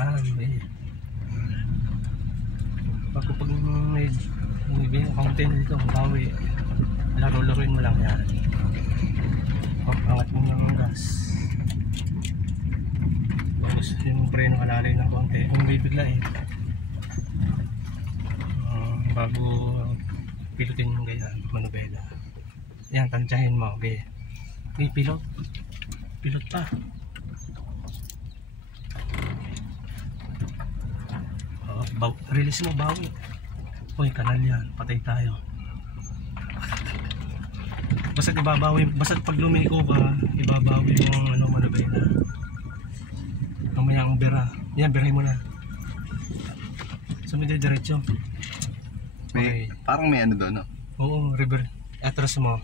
Yan, eh. Pag may fountain dito, bawi. Laro-laruin mo lang yan. Angat mo ng gas. Tapos yung preno alalay ng konti. Kung bibigla eh. Bago pilotin yung ganyan, manubela. Yan, tansyahin mo. Okay. May pilot. Pilot pa. Release mo, bawi. Uy, kanal yan. Patay tayo. Basta ibabawi, basta pag lumiko ka, ibabawi mo ang manubela. Mamaya ang bera. Yan, berahin mo na. Sumida diretso. May, Okay. parang may ano doon, no? Oo, river. Atras mo.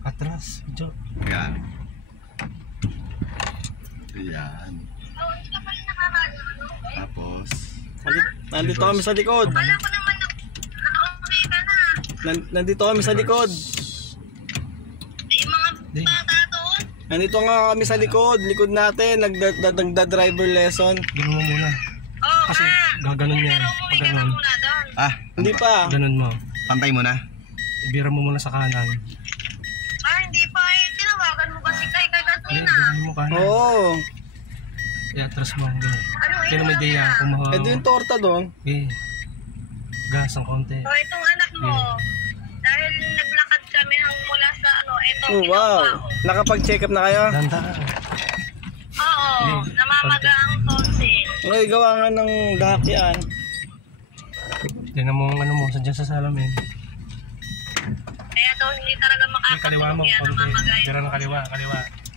Atras. Jo. Yan. Yan. Tapos, Nandito kami sa likod. Wala ko naman naka-okay ka na. Nandito kami sa likod. Ay, yung mga bata doon. Nandito nga kami sa likod natin. Nagda-driver lesson. Ganun mo muna. Oo Kasi nga. gaganon yan. Pero umuwi Pag ka na ganun. muna doon. Hindi pa. Ganun mo. pantay mo na. Ibira mo muna sa kanan. Hindi pa eh. Tinawagan mo kasi kay Hindi, kanina. ibirahin mo kanan. Oo. Atras mo. Hindi. Ano Kaya may idea kung maka... Ito yung torta doon. Eh. Gas ang konti. So, itong anak mo, dahil naglakad kami mula sa ito, Oh, wow. Nakapag-check up na kayo? Danda. Oo, namamaga ang tonsil. Okay, gawa nga ng dahak yan. Tingnan mo ang mo, sadyan sa salamin. Kaya daw hindi talaga Kaliwa mo, makakatulog yan, konti. namamaga yun. Ibira ng kaliwa.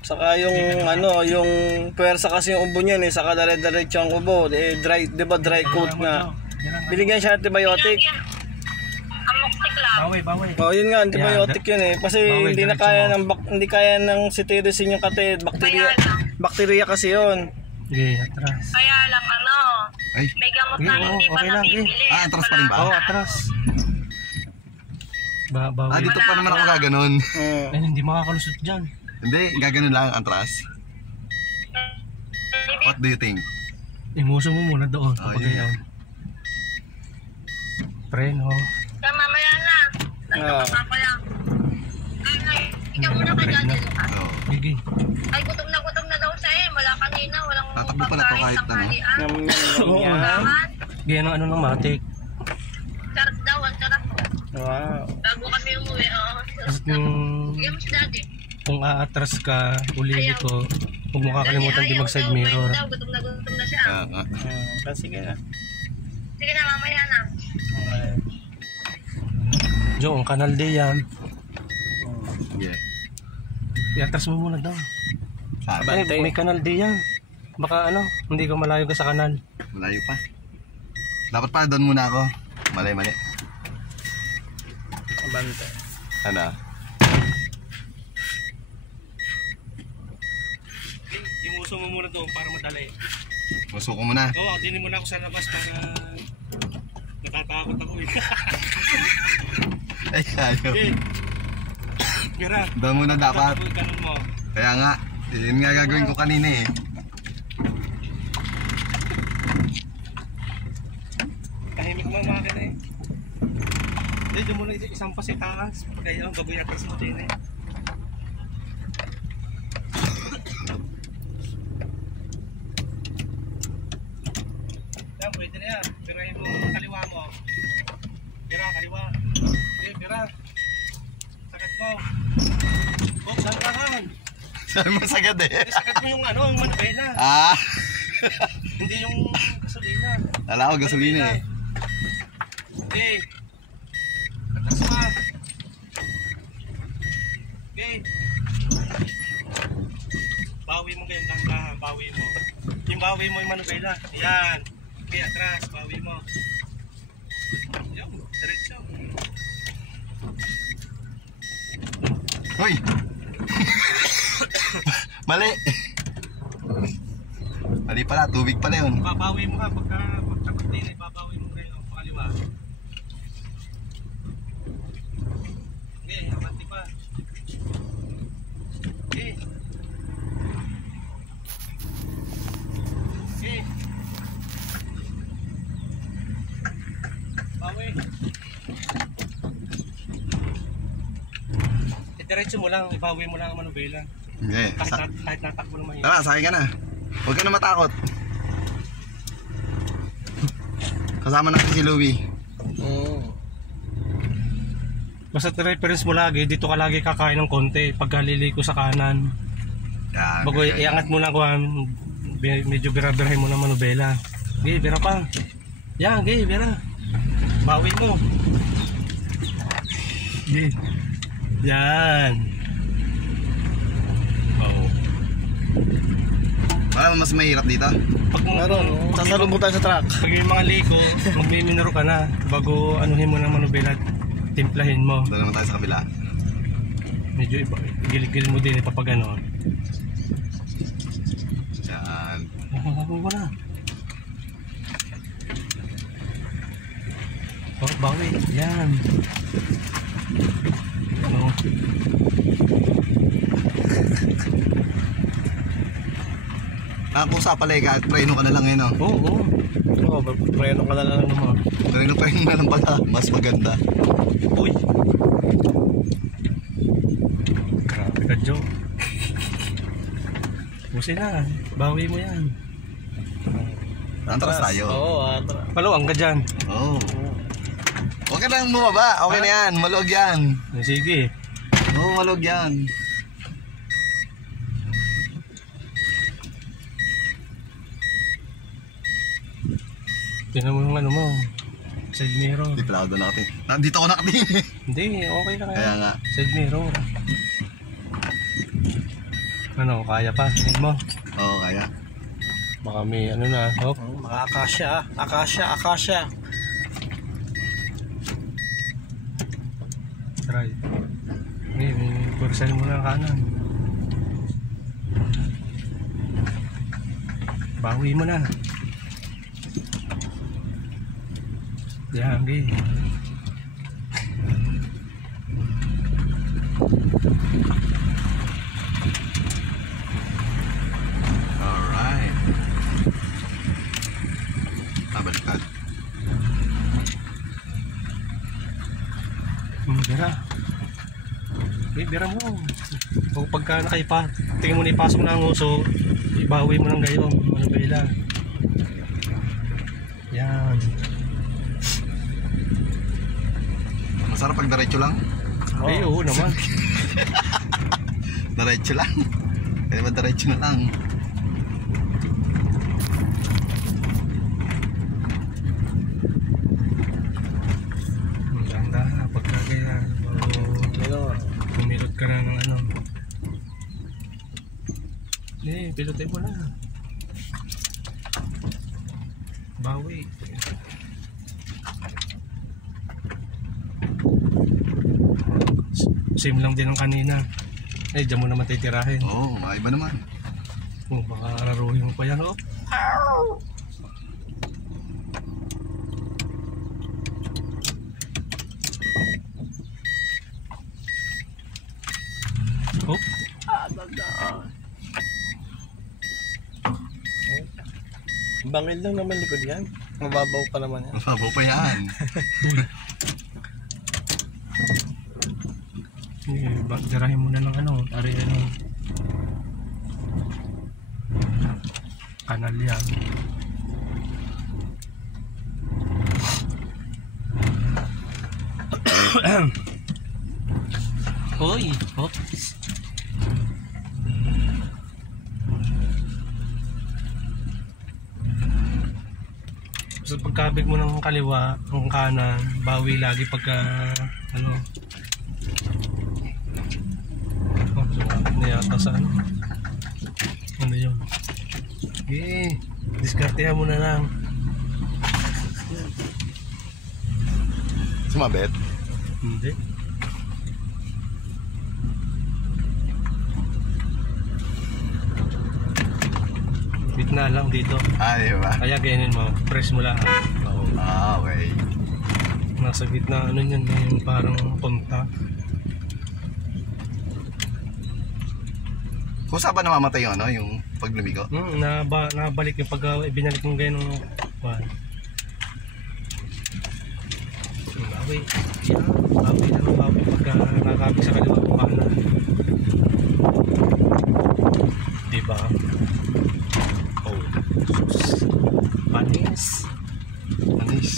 Saka yung yung puwersa kasi yung ubo niyan saka dire-diretso ang ubo. Dry, 'di ba dry coat na. Binigyan siya ng antibiotic. Amoktik lang. Bawi. Oh, yun nga, antibiotic yun kasi Bawi, hindi na diretso kaya mo. hindi kaya ng cetirizine yung kate, Kaya lang. bacteria kasi yun. Sige, atras. Kaya lang Ay. may gamot na Oo, hindi pa okay lang, nabibili. atras pa rin ba? Oo, atras. Bawi. Dito pa naman ako gaganon. Ay, hindi makakalusot dyan. Hindi, gaganon lang, atras. What do you think? Imuso mo muna doon. Oh, Kapag yun. ganyan. Preno. Kaya mamaya na. Nagkakapa ko lang. Ay, ikaw muna ka dyan, Lucas. So, Sige. Ay, gutom na daw siya eh. Wala kanina, walang Tatakbo pala to kahit tanghalian. Oo. Kailangan. Ganyan ang ng matik. Charot daw, ang charot. Wow. Bago kami umuwi, At yung Bigyan mo si daddy. kung aatras ka, ulili ko, huwag mo kakalimutan din mag side mirror. Gutom na siya. Sige na. Sige na, mamaya na. Jo, ang kanal di yan. yeah. Iatras mo muna daw. Sabi, Ay, may kanal di yan. Baka hindi ka malayo ka sa kanal. malayo pa. Dapat pa doon muna ako. Mali. Abante. Ano? Imuso mo muna doon para madali. Muso ko muna. Oo, dinin mo na ako sa labas para natatakot ako eh. Ay, ayaw. Mira, Doon muna dapat. ganun mo. Kaya nga, yun nga gagawin ko kanina eh. Tahimik mo mga kina eh. Hindi, doon muna isang pasitaas. Pagay yun, bago yatras mo din eh. Yan, pwede na yan. Pirahin mo kaliwa mo. Kaliwa. Pira. Sagat mo. Saan kanan? Sabi mo sagad eh. Sagat mo yung yung manabela. Ah! Hindi yung gasolina. Wala ko gasolina eh. Okay. Atas pa. Okay. Bawi mo kayong tanggahan. Bawi mo. Yung bawi mo yung manubela. Yan. Okay, atras. Bawi mo. Yan. Diretso. Hoy! Mali! Mali pala, tubig pala yun. Babawi mo ka. Pagtapat din ay babawi mo kayo. Pakaliwa. Okay, abante pa. Okay. diretso mo lang, ibawi mo lang ang manubela. Hindi. Kahit natakbo ng mahina. Tara, sakay ka na. Huwag ka na matakot. Kasama natin si Louie. Basta reference mo lagi, dito ka lagi kakain ng konti. Pagka liliko sa kanan, Yan. bago iangat mo lang kuhan, medyo bira-birahin mo ng manubela. Gay, bira pa. Yan, gay, bira. Bawi mo. Gay. Yan. Wow. Wala mas mahirap dito. Pag Meron, sasalubong tayo sa truck. Pag yung mga liko, magmiminero ka na bago anuhin mo ng manubela, timplahin mo. Doon naman tayo sa kabila. Medyo gilid-gilid mo din kapag ano. Yan. Nakakagawa mo na. Oh, bawi. Yan. Ano? Nakakusa pala kahit preno ka na lang yun. Oo, oo. Oo, preno ka na lang. Ano mo? Preno na lang pala. Mas maganda. Uy. Grabe ka, Joe. Busin na. Bawi mo yan. Antras tayo. Oo, atras. Paluwang ka dyan. Oo. Huwag ka lang bumaba. Okay na yan. Maluwag yan. Sige. Oo, maluwag yan. Tingnan mo yung ano mo. Side mirror. Hindi pala ako doon nakating. Nandito ako nakating. Hindi, okay na kaya. Kaya nga. Side mirror. Ano, kaya pa? Tingnan mo. Oo, kaya. Baka may ano na. Hop. Mga akasya. Try. May kursahin mo na ang kanan. Bawi mo na. Yan, okay. Alright. Baliktad. Bira. Okay, bira mo. O pagka nakaipa, tingin mo na ipasok na ang uso, ibawi mo ng gayo. Manubela. Yan. Masarap pag diretso lang. Ay, oo naman. Diretso lang. Kaya ba diretso na lang. Maganda na pagka kaya. Pumilot ka na ng ano. Pilotin mo na. Bawi. Same lang din ang kanina. Diyan mo naman titirahin. Oo, maiba naman. Kung baka araruhin mo pa yan, oh. Oh. Bangil lang naman likod yan. Mababaw pa naman yan. Mababaw pa yan. Dirahin mo na ng ano, ari ano. Kanal yan. Hoy, oops. So pagkabig mo ng kaliwa, ng kanan, bawi lagi pagka ano. Oh, sumabit na yata sa ano. Ano yun? Okay, diskartehan mo na lang. Sumabit. Hindi. Gitna lang dito. Ah, di ba? Kaya ganyan mo, press mo lang. Ah, okay. Nasa gitna ano yan, yung parang punta. Kung saan ba namamatay yung ano, yung pag lumigo? Nabalik yung pag binalik mo ganyan ng Bawi. Yan. Bawi na ng bawi pagka nakakabig sa kaliwa o kanan. Diba? Oh. Sus. Panis. Anis.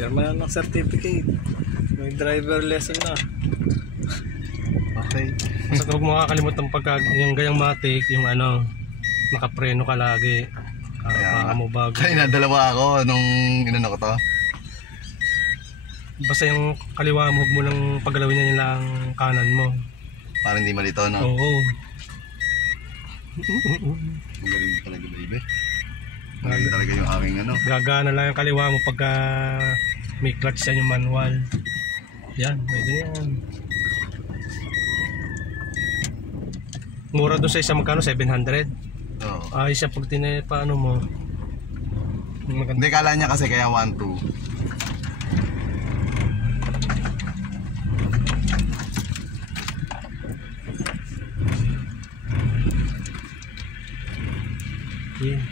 Pirma na ng certificate. May driver lesson na. Okay. Basta huwag mo kakalimutan pagka yung gayang matik, yung ano, nakapreno ka lagi. Baka mo bago. Kaya dalawa ako nung inano ko to. Basta yung kaliwa mo, huwag mo lang paggalawin niya yung lang kanan mo. Para hindi malito, no? Oo. Ang galing talaga, baby. Magaling talaga yung aming ano. Gagana lang yung kaliwa mo pagka may clutch yan yung manual. Yan, pwede na yan. Mura doon sa isa magkano? 700? Oo. Ayos siya pag paano mo. Maganda. Hindi, kala niya kasi kaya 1-2. Yeah.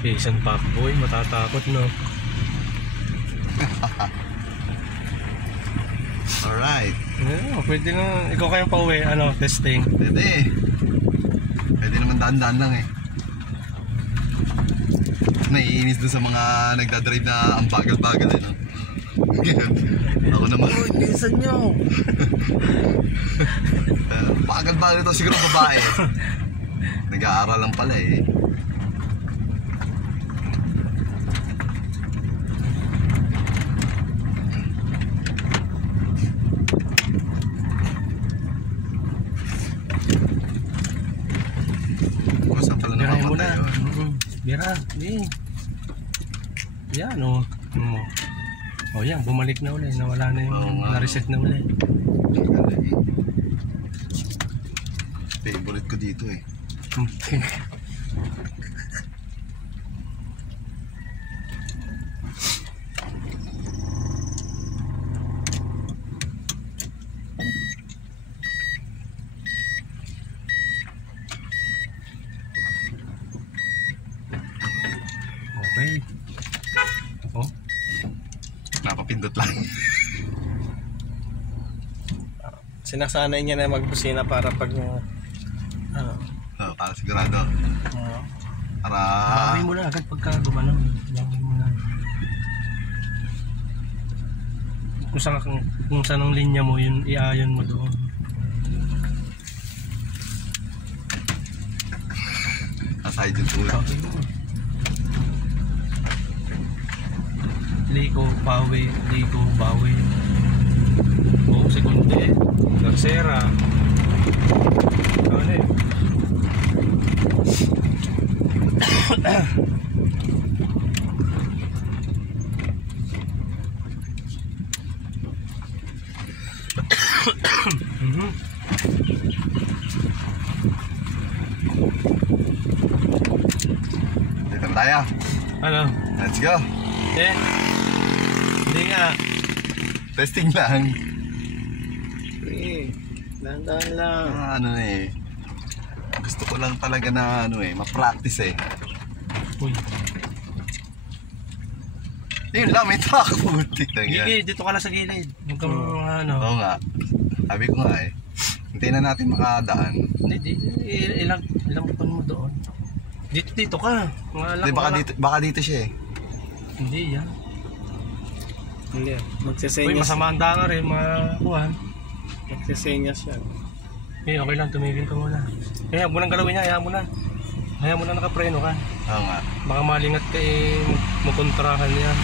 Isang fuckboy, matatakot no. Alright. Yeah, pwede na. Ikaw kayong pauwi, ano, testing. Pwede. Pwede naman daan-daan lang eh. Naiinis doon sa mga nagdadrive na ang bagal-bagal eh, no? Ako naman. Uy, bilisan nyo! Bagal-bagal ito siguro babae. Nag-aaral lang pala eh. Saan pala Birahin mo namamatay na. yun? Bira, eh. Yan o. O yan, bumalik na uli. Nawala na yung, Oo nga. na-reset na uli. Favorite ko dito eh. Okay. Oh, Napapindot lang. Sinasanay niya na magbusina para pag ano. Oh, para sigurado. Para... bawi mo na agad pagka gumano. Bawi mo na. Kung saan ang linya mo, yun iayon mo doon. Aside yung tulad. Bawi mo. Liko, bawi, liko, bawi. Oh, sekunde. Tercera. Ano eh? Dito na tayo. Ano? Let's go. Eh? Hindi nga. Testing lang. Eh, dahan-dahan lang. Ano eh. Gusto ko lang talaga na ano eh, ma-practice eh. Uy. Yun lang, may truck. Putik na yan. Gigi, dito ka lang sa gilid. Huwag kang ano. Oo nga. Sabi ko nga eh. Hintayin na natin makadaan. Hindi, ilang pun mo doon. Dito ka. Hindi, baka dito siya eh. Hindi yan. Hindi. Uy, Magsisenyas. masama ang danga rin, mga kuhan. Magsisenyas yan. Okay lang, tumigil ka muna. Kaya huwag mo nang galawin niya, hayaan mo na. Hayaan mo na nakapreno ka. Oo nga. Baka malingat ka eh, magkontrahan yan.